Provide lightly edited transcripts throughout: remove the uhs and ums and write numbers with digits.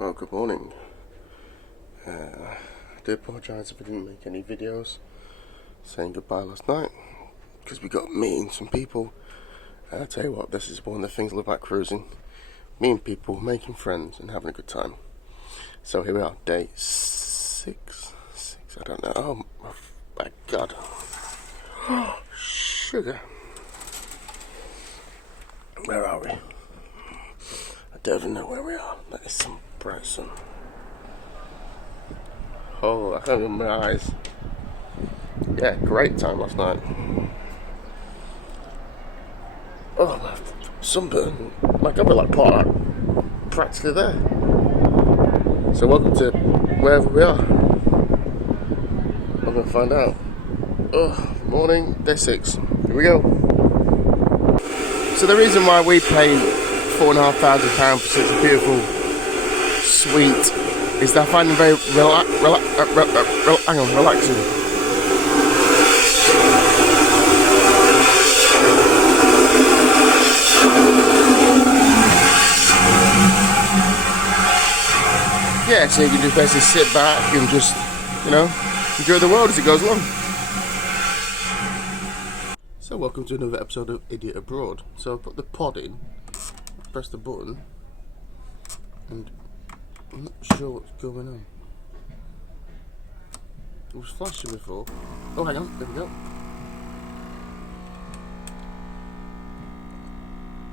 Well, good morning. I do apologise if I didn't make any videos saying goodbye last night, because we got meeting some people. I tell you what, this is one of the things I love about cruising: meeting people, making friends, and having a good time. So here we are, day six. I don't know. Oh my God! Sugar. Where are we? I don't even know where we are. That is some bright sun. Oh, I can't open my eyes. Yeah, great time last night. Oh, my sunburn. My God, we're like practically there. So welcome to wherever we are. I'm going to find out. Oh, morning, day 6. Here we go. So the reason why we paid £4,500 for such a beautiful suite is that I find them very relaxing. Yeah, so you can just basically sit back and just, enjoy the world as it goes along. So welcome to another episode of Idiot Abroad. So I put the pod in, press the button, and I'm not sure what's going on. It was flashing before. Oh, hang on, there we go.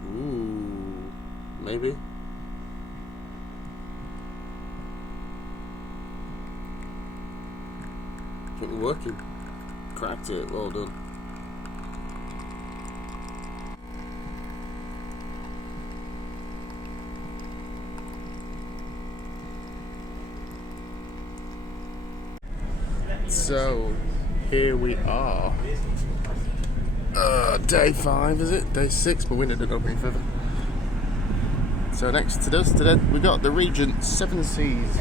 Ooh, maybe. I think we're working. Cracked it, well done. So, here we are. Day 5, is it? Day 6, my window didn't open any further. So next to us today, we got the Regent 7 Seas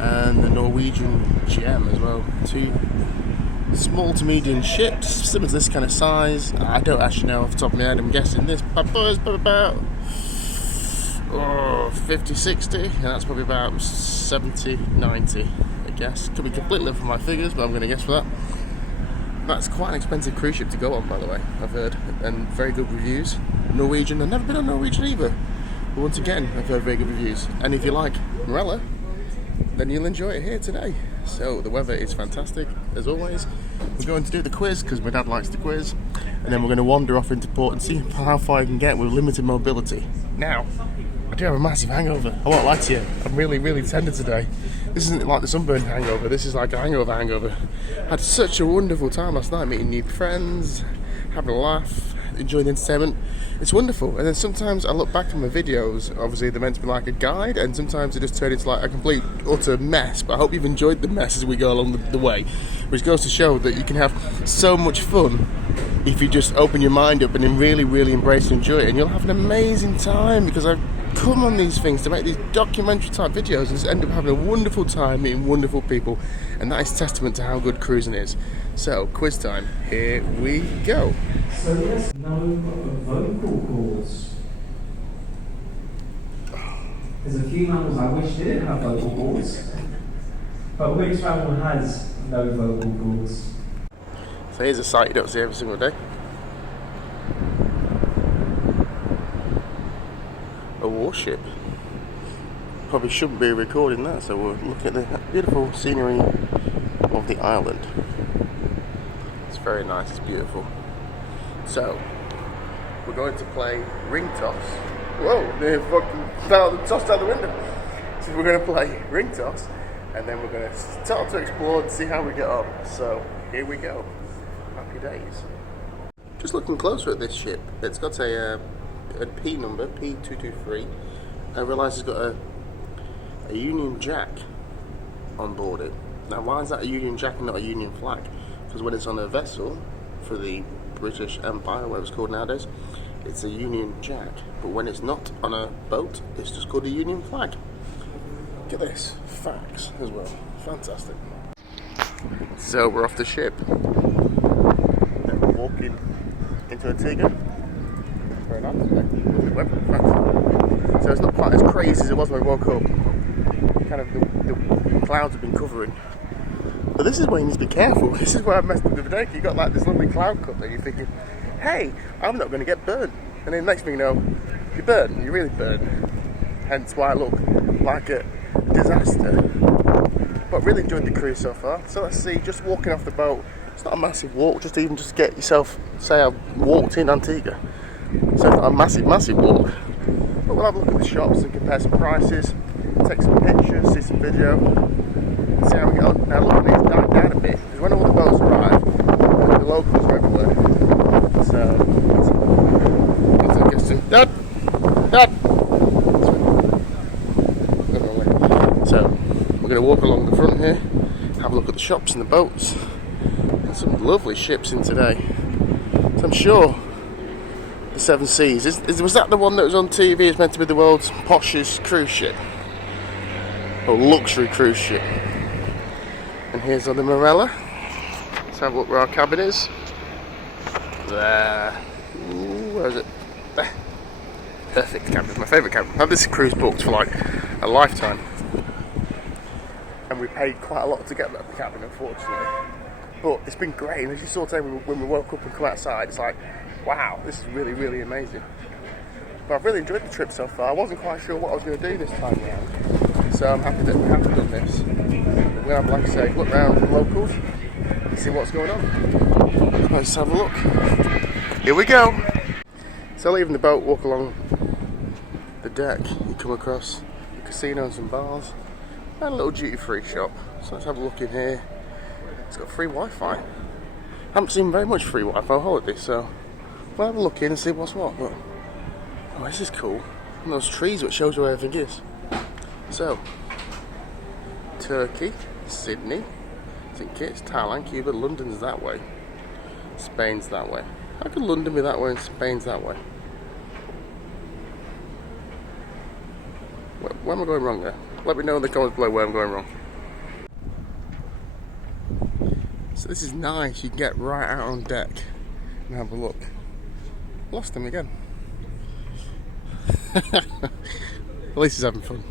and the Norwegian Gem as well. 2 small to medium ships, similar to this kind of size. I don't actually know off the top of my head. I'm guessing this bad boy is probably about 50, 60, and that's probably about 70, 90. Guess. Could be completely off from my figures, but I'm going to guess for that. That's quite an expensive cruise ship to go on, by the way, I've heard, and very good reviews. Norwegian, I've never been on Norwegian either, but once again, I've heard very good reviews. And if you like Marella, then you'll enjoy it here today. So the weather is fantastic, as always. We're going to do the quiz, because my dad likes the quiz, and then we're going to wander off into port and see how far I can get with limited mobility. Now, I do have a massive hangover. I won't lie to you. I'm really, really tender today. This isn't like the sunburn hangover. This is like a hangover. I had such a wonderful time last night, meeting new friends, having a laugh, enjoying the entertainment. It's wonderful. And then sometimes I look back at my videos. Obviously, they're meant to be like a guide, and sometimes they just turn into like a complete, utter mess. But I hope you've enjoyed the mess as we go along the way, which goes to show that you can have so much fun if you just open your mind up and really, really embrace and enjoy it. And you'll have an amazing time, because I've come on these things to make these documentary type videos and just end up having a wonderful time meeting wonderful people, and that is testament to how good cruising is. So, quiz time, here we go. So yes, no vocal cords. There's a few mammals I wish didn't have vocal cords, but which mammal has no vocal cords? So here's a sight you don't see every single day. A warship. Probably shouldn't be recording that, so we'll look at the beautiful scenery of the island. It's very nice, it's beautiful. So, we're going to play ring toss. Whoa, they fucking tossed out the window. So we're going to play ring toss, and then we're going to start to explore and see how we get on. So, here we go. Happy days. Just looking closer at this ship, it's got a P number, P223. I realise it's got a Union Jack on board it. Now, why is that a Union Jack and not a Union flag? Because when it's on a vessel for the British Empire, whatever it's called nowadays, it's a Union Jack. But when it's not on a boat, it's just called a Union flag. Look at this, facts as well. Fantastic. So we're off the ship. Then we're walking into Antigua. Very nice, isn't it? So it's not quite as crazy as it was when we woke up. kind of the clouds have been covering. But this is where you need to be careful. This is where I messed up the other day. You got like this lovely cloud cover, and you're thinking, hey, I'm not going to get burnt. And then next thing you know, you're burnt. You're really burnt. Hence why I look like a disaster. But really enjoyed the cruise so far. So let's see, just walking off the boat. It's not a massive walk, just get yourself, say I walked in Antigua. So it's not a massive walk. But we'll have a look at the shops and compare some prices, take some pictures, see some video, see how we go. Now look, it's died down a bit, because when all the boats arrive, the locals are everywhere. So, let's get some... Dad! So, we're going to walk along the front here, have a look at the shops and the boats. And some lovely ships in today. So I'm sure the Seven Seas, was that the one that was on TV? It's meant to be the world's poshest cruise ship. Or luxury cruise ship. And here's on the Marella. Let's have a look where our cabin is. There. Ooh, where is it? There. Perfect cabin. It's my favourite cabin. I've had this cruise booked for like a lifetime. And we paid quite a lot to get that cabin, unfortunately. But it's been great. And as you saw today when we woke up and come outside, it's like, wow, this is really, really amazing. But I've really enjoyed the trip so far. I wasn't quite sure what I was going to do this time around. So I'm happy that we have done this. We're going to have, like I say, look around the locals and see what's going on. Let's have a look. Here we go. So leaving the boat, walk along the deck, you come across the casinos and bars and a little duty-free shop. So let's have a look in here. It's got free Wi-Fi. I haven't seen very much free Wi-Fi on holiday, so we'll have a look in and see what's what. But oh, this is cool. And those trees, which shows you where everything is. So, Turkey, Sydney, St Kitts, Thailand, Cuba, London's that way. Spain's that way. How could London be that way and Spain's that way? Where am I going wrong there? Let me know in the comments below where I'm going wrong. So this is nice, you can get right out on deck and have a look. Lost him again. At least he's having fun.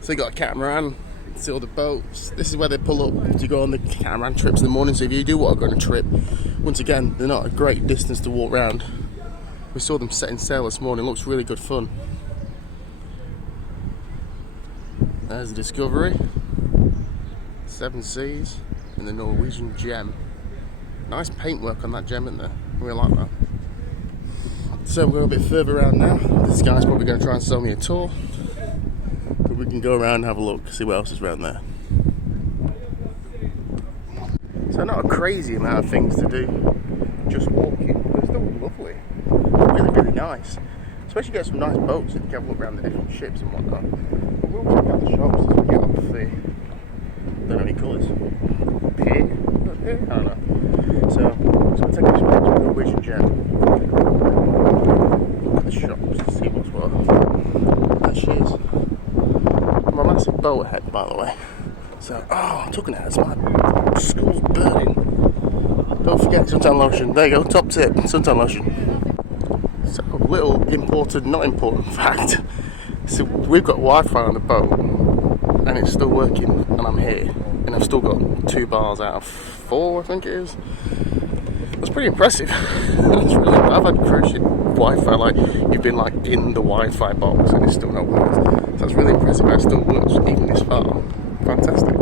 So you got a catamaran, see all the boats. This is where they pull up to go on the catamaran trips in the morning. So if you do want to go on a trip, once again, they're not a great distance to walk around. We saw them setting sail this morning, looks really good fun. There's the Discovery, Seven Seas, and the Norwegian gem. Nice paintwork on that gem, isn't there? I really like that. So we're going a bit further around now. This guy's probably going to try and sell me a tour. But we can go around and have a look, see what else is around there. So not a crazy amount of things to do, just walking, but it's still lovely. Really, really nice. Especially get some nice boats and you can have a look around the different ships and whatnot. But we'll check out the shops as we get off the, I don't know any colours. Pier? I don't know. So we'll take a picture of the Norwegian gem. Look at the shops and see what's what. There she is. My massive boat ahead, by the way. So, oh, I'm talking about it. My school's burning. Don't forget suntan lotion. There you go, top tip, suntan lotion. So, little important, not important fact. So, we've got Wi-Fi on the boat, and it's still working, and I'm here. And I've still got 2 bars out of 4, I think it is. That's pretty impressive. That's really, I've had cruise ship Wi-Fi, like, you've been like in the Wi-Fi box, and it's still not working. So that's really impressive, how it still works, even this far. Fantastic.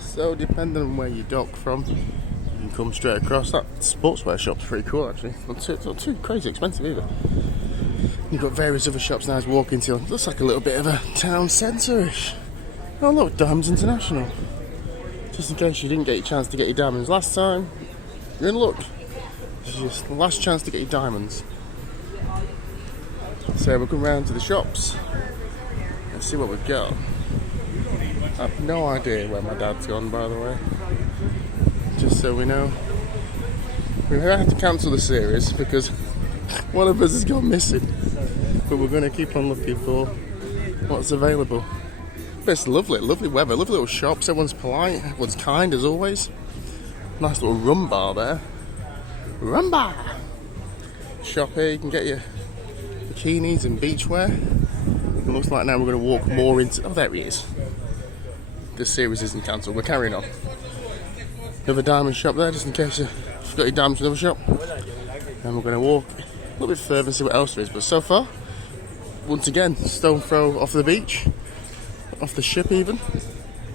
So, depending on where you dock from, you can come straight across. That sportswear shop's pretty cool, actually. It's not too crazy expensive either. You've got various other shops now to walk into. It looks like a little bit of a town centre-ish. Oh look, Diamonds International. Just in case you didn't get your chance to get your diamonds last time, you're in luck. This is just the last chance to get your diamonds. So we'll come round to the shops and see what we've got. I have no idea where my dad's gone, by the way. Just so we know. We may have to cancel the series because one of us has gone missing. But we're going to keep on looking for what's available. But it's lovely, lovely weather, lovely little shops. Everyone's polite, everyone's kind as always. Nice little rum bar there. Rum bar! Shop here, you can get your bikinis and beachwear. It looks like now we're going to walk more into... Oh, there he is. This series isn't cancelled. We're carrying on. Another diamond shop there, just in case you've got your diamonds in another shop. And we're going to walk a little bit further and see what else there is. But so far, once again, stone throw off the beach, off the ship even.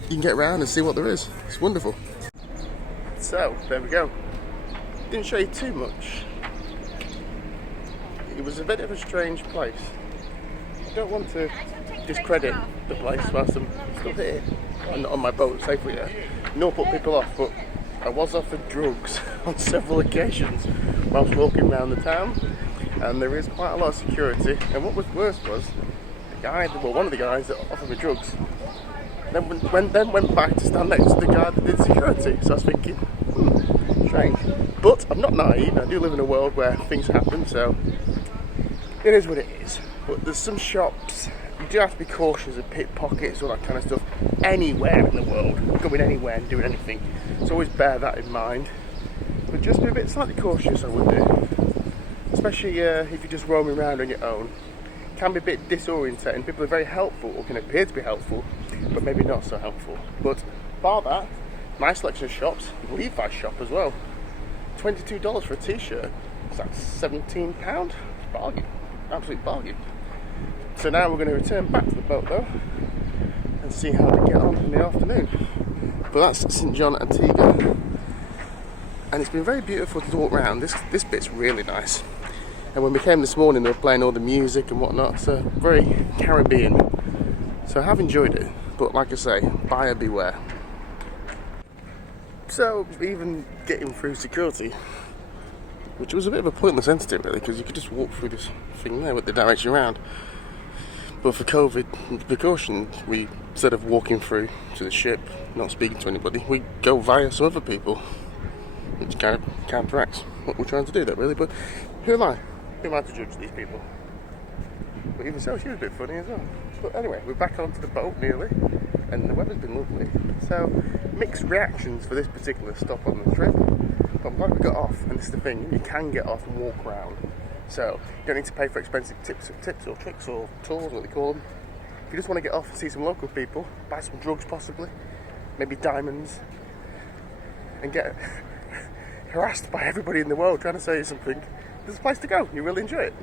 You can get around and see what there is. It's wonderful. So, there we go. Didn't show you too much. It was a bit of a strange place. I don't want to discredit the place whilst I'm still here. I'm not on my boat safely yet. Nor put people off, but I was offered drugs on several occasions whilst walking around the town. And there is quite a lot of security. And what was worse was, one of the guys that offered me drugs then went back to stand next to the guy that did security. So I was thinking, strange. But I'm not naive. I do live in a world where things happen, so it is what it is. But there's some shops. You do have to be cautious of pickpockets, all that kind of stuff. Anywhere in the world, going anywhere and doing anything. So always bear that in mind. But just be a bit slightly cautious, I would do. Especially if you're just roaming around on your own. It can be a bit disorientating. People are very helpful, or can appear to be helpful, but maybe not so helpful. But bar that, nice selection of shops. Levi's shop as well. $22 for a t-shirt. So that's £17. Bargain. Absolute bargain. So now we're going to return back to the boat though and see how we get on in the afternoon. But that's St John, Antigua, and it's been very beautiful to walk around. This bit's really nice. And when we came this morning, they were playing all the music and whatnot, so very Caribbean. So I have enjoyed it, but like I say, buyer beware. So even getting through security, which was a bit of a pointless entity really, because you could just walk through this thing there with the direction around. But for COVID precautions, we, instead of walking through to the ship, not speaking to anybody, we go via some other people, which kind of counteracts what we're trying to do there really. But who am I? Who am I to judge these people? But even so, she was a bit funny as well. But anyway, we're back onto the boat nearly, and the weather's been lovely. So, mixed reactions for this particular stop on the trip. But I'm glad we got off, and this is the thing, you can get off and walk around. So, you don't need to pay for expensive tips or tricks or tours, what they call them. If you just want to get off and see some local people, buy some drugs possibly, maybe diamonds, and get harassed by everybody in the world trying to sell you something, there's a place to go. You really enjoy it.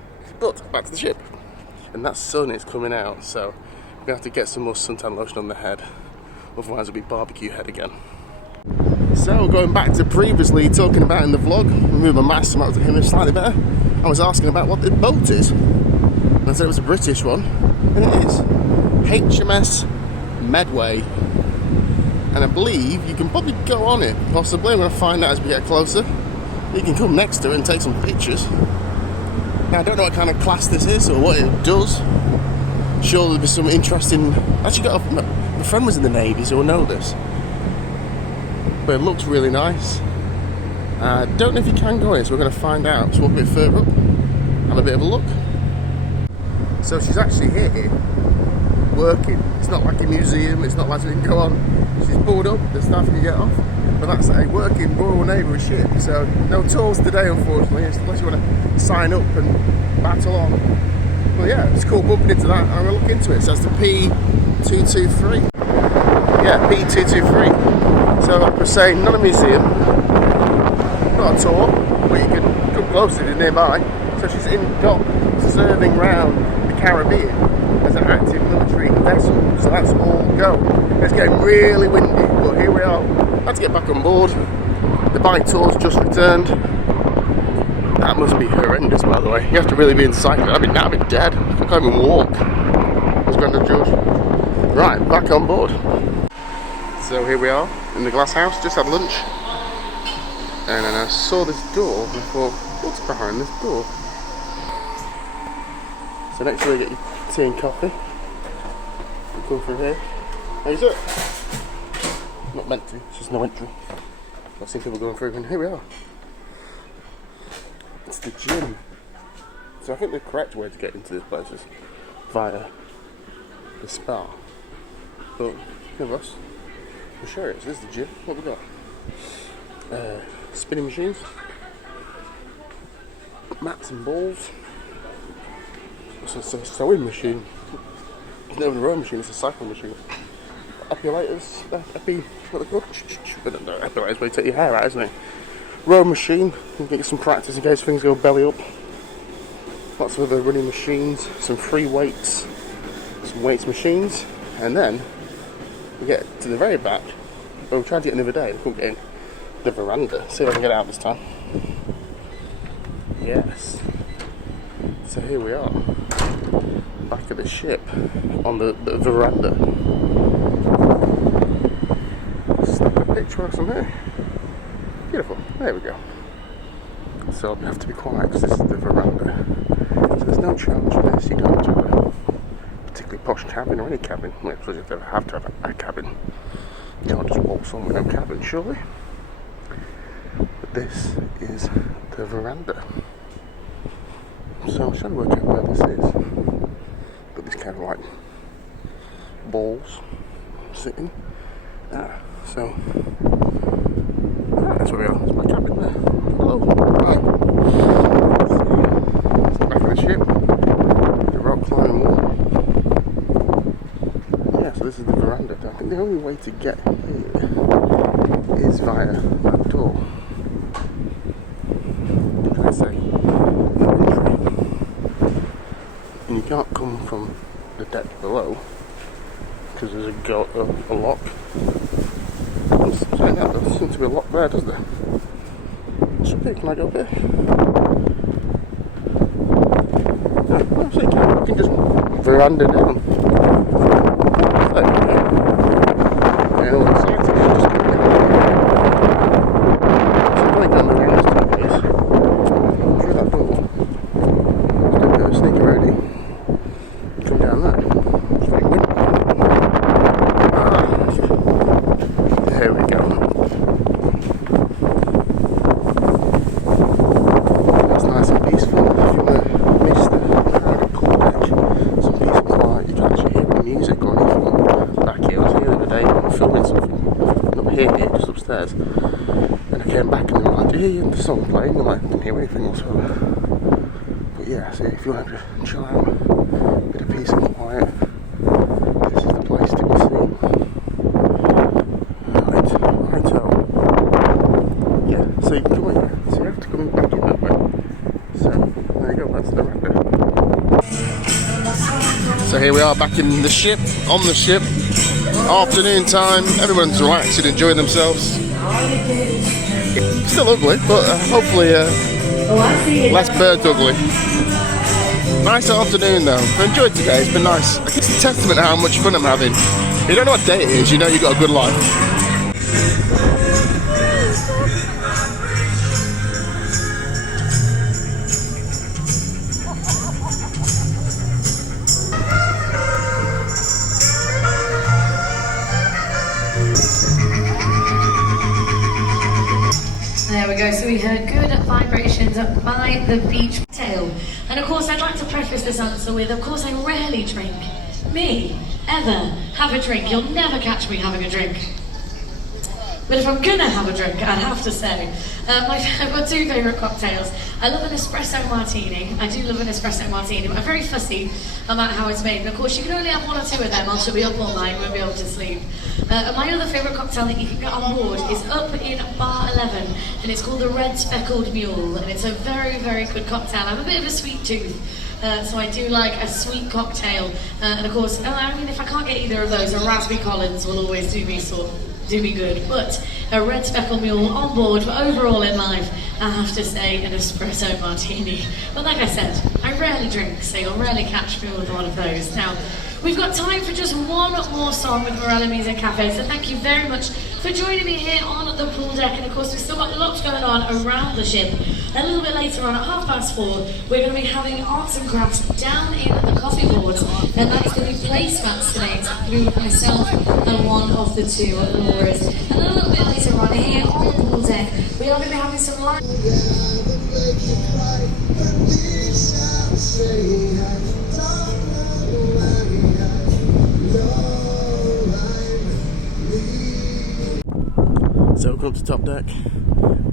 But, back to the ship. And that sun is coming out, so we're going to have to get some more suntan lotion on the head. Otherwise it'll be barbecue head again. So, going back to previously talking about in the vlog, remove my mask so I to hear slightly better. I was asking about what the boat is. And I said it was a British one, and it is. HMS Medway. And I believe you can probably go on it, possibly. I'm going to find out as we get closer. You can come next to it and take some pictures. Now, I don't know what kind of class this is or what it does. Sure, there'll be some interesting... Actually, my friend was in the Navy, so we'll know this. But it looks really nice. I don't know if you can go in, so we're going to find out. So we'll walk a bit further up, have a bit of a look. So she's actually here, working. It's not like a museum, it's not like you can go on. She's pulled up, the staff can get off. But that's a working Royal Navy ship, so no tours today unfortunately, unless you want to sign up and battle on. But yeah, it's cool bumping into that. I'm going to look into it. So that's the P223. Yeah, P223. So like we're saying, not a museum, not a tour, but you can come closer if you're nearby. So she's in dock, serving round the Caribbean as an active military vessel. So that's all go. It's getting really windy, but here we are. Let's get back on board. The bike tour's just returned. That must be horrendous, by the way. You have to really be inside. I'd be dead. I can't even walk. What's going to George? Right, back on board. So here we are in the glass house. Just had lunch, and then I saw this door and I thought, what's behind this door? So next door you get your tea and coffee. You come through here. How is it? Not meant to, it's just no entry. I've seen people going through, and here we are. It's the gym. So I think the correct way to get into this place is via the spa. But, here Ross, I'm sure it is. This is the gym. What have we got? Spinning machines, mats and balls. It's a sewing machine. not even a rowing machine, it's a cycling machine. Epilators, what they're called? Epilators where you take your hair out, isn't it? Rowing machine, you can get some practice in case things go belly up. Lots of other running machines, some free weights, some weights machines, and then we get to the very back. Well, we tried to get in the other day, we couldn't get in the veranda. See if I can get out this time. Yes. So here we are, back of the ship on the veranda. Snap a picture of some here. Beautiful. There we go. So we have to be quiet because this is the veranda. So there's no charge for this. You don't have to have a particularly posh cabin or any cabin. Well, you have to have a cabin. You can't just walk somewhere with no cabin, surely. But this is the veranda. So I'm trying to work out where this is. But these kind of like balls sitting. So that's where we are. There's my cabin there. Hello. It's the back of the ship. The rock climbing wall. Yeah, so this is the veranda. I think the only way to get here is via that door. What can I say? No entry. And you can't come from the deck below because there's a lock. Saying that, there seems to be a lock there, doesn't there? Should be, can I go up here? No, well, so you can just veranda down. There you go. Yeah, all excited, just come down. So I'm going down the round staircase. Through that door. Just do a bit of sneaky roadie. Come down that. There we go. That's nice and peaceful. If you want to miss the crowded pool deck, some peace and quiet, you can actually hear the music or anything back here. I was here the other day filming something, not here, just upstairs. And I came back and they were like, do you hear the song playing? And I'm like, I didn't hear anything whatsoever. But yeah, so if you want to chill out, a bit of peace and quiet, this is the place to be seen. Yeah, so you can come in here. So you have to come back in that way. So there you go, that's the veranda. So here we are back in the ship, on the ship. Afternoon time, everyone's relaxing, enjoying themselves. Still ugly, but hopefully less bird ugly. Nice afternoon though. I enjoyed today, it's been nice. It's a testament to how much fun I'm having. You don't know what day it is, you know you've got a good life. There we go, so we heard good vibrations by the beach tail. And of course I'd like to preface this answer with, of course I rarely drink. Me, ever, have a drink. You'll never catch me having a drink. But if I'm gonna have a drink, I'd have to say, I've got two favourite cocktails. I love an espresso martini. I do love an espresso martini, but I'm very fussy about how it's made. And of course, you can only have one or two of them, else you'll be up all night, won't be able to sleep. And my other favourite cocktail that you can get on board is up in Bar 11, and it's called the Red Speckled Mule, and it's a very, very good cocktail. I have a bit of a sweet tooth, so I do like a sweet cocktail. And of course, I mean, if I can't get either of those, a Raspberry Collins will always do me good, but a Red Speckled Mule on board. But overall in life, I have to say an espresso martini. But like I said, I rarely drink, so you'll rarely catch me with one of those. Now, we've got time for just one more song with Marella Music Cafe, so thank you very much for joining me here on the pool deck. And of course, we've still got lots going on around the ship. A little bit later on at 4:30, we're going to be having arts and crafts down in the coffee boards, and that is going to be placemats today through myself and one of the two Laura's. And a little bit later on here on the pool deck, we are going to be having some live. So we've come to the top deck.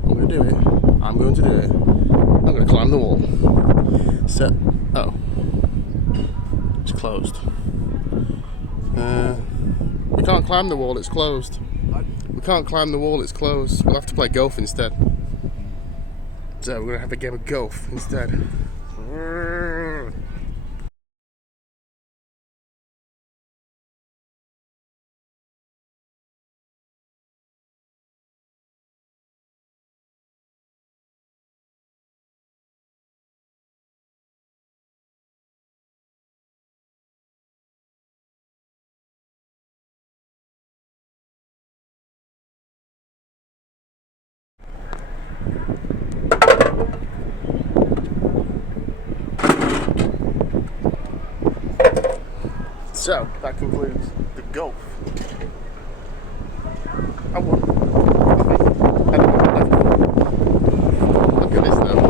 I'm going to do it. I'm going to do it. I'm going to climb the wall. So, oh, it's closed. can't climb the wall, it's closed. We can't climb the wall, it's closed. We'll have to play golf instead. So we're gonna have a game of golf instead. So that concludes the golf. I won. Look at this though.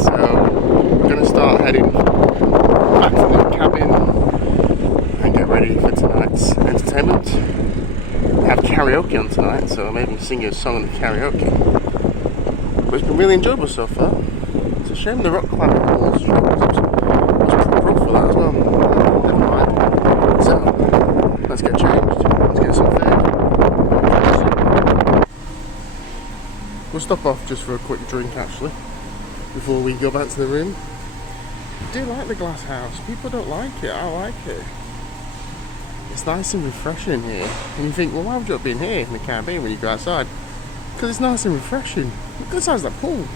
So we're gonna start heading back to the cabin and get ready for tonight's entertainment. We have karaoke on tonight, so maybe sing you a song on the karaoke. But it's been really enjoyable so far. It's a shame the rock climbing walls was rough for that as well. Never mind. So, let's get changed. Let's get some food. We'll stop off just for a quick drink actually, before we go back to the room. I do like the glass house. People don't like it. I like it. It's nice and refreshing in here. And you think, well, why would you have been here in the Caribbean when you go outside? Because it's nice and refreshing. Look at the size of that pool.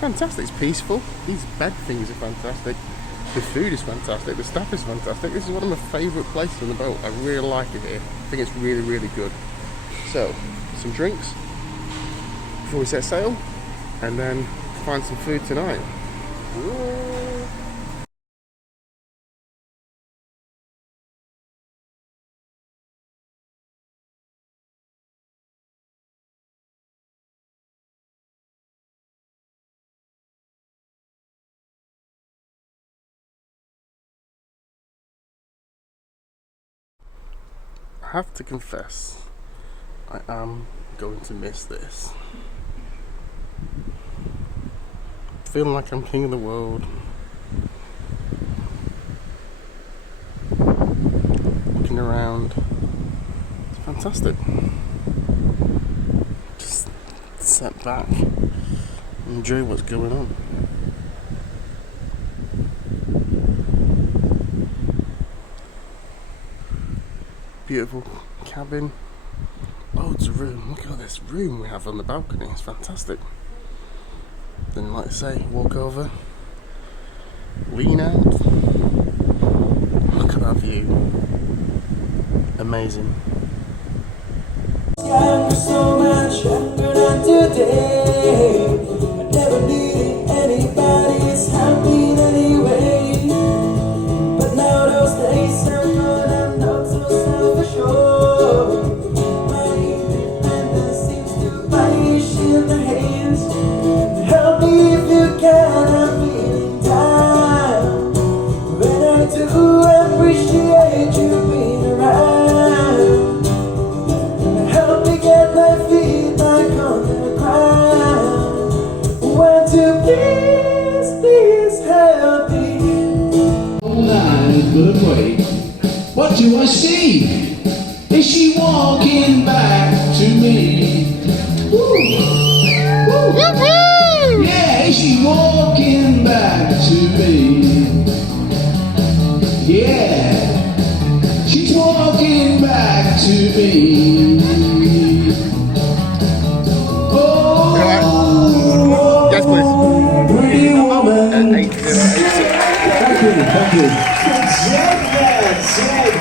Fantastic, it's peaceful. These bed things are fantastic. The food is fantastic. The staff is fantastic. This is one of my favourite places on the boat. I really like it here. I think it's really, really good. So, some drinks before we set sail, and then find some food tonight. Whoa. I have to confess, I am going to miss this. Feeling like I'm king of the world. Looking around. It's fantastic. Just sit back and enjoy what's going on. Beautiful cabin, loads of room. Look at this room we have on the balcony, it's fantastic. Then, like I say, walk over, lean out, look at that view, amazing. So much happened on today. I never needed anybody's help in any way. But now those days are gone, I'm not so self-assured. My independence seems to vanish in the hands. Help me if you can, I'm feeling down. When I do appreciate you being around. Help me get my feet back on the ground. Won't you please, please help me? Hold on a good way. What do I see? Is she walking back to me? Woo. Woo. Yeah, is she walking back to me? Yeah, she's walking back to me. Oh, Yes, please. pretty woman. 8086. Thank you, thank you. Check that, check.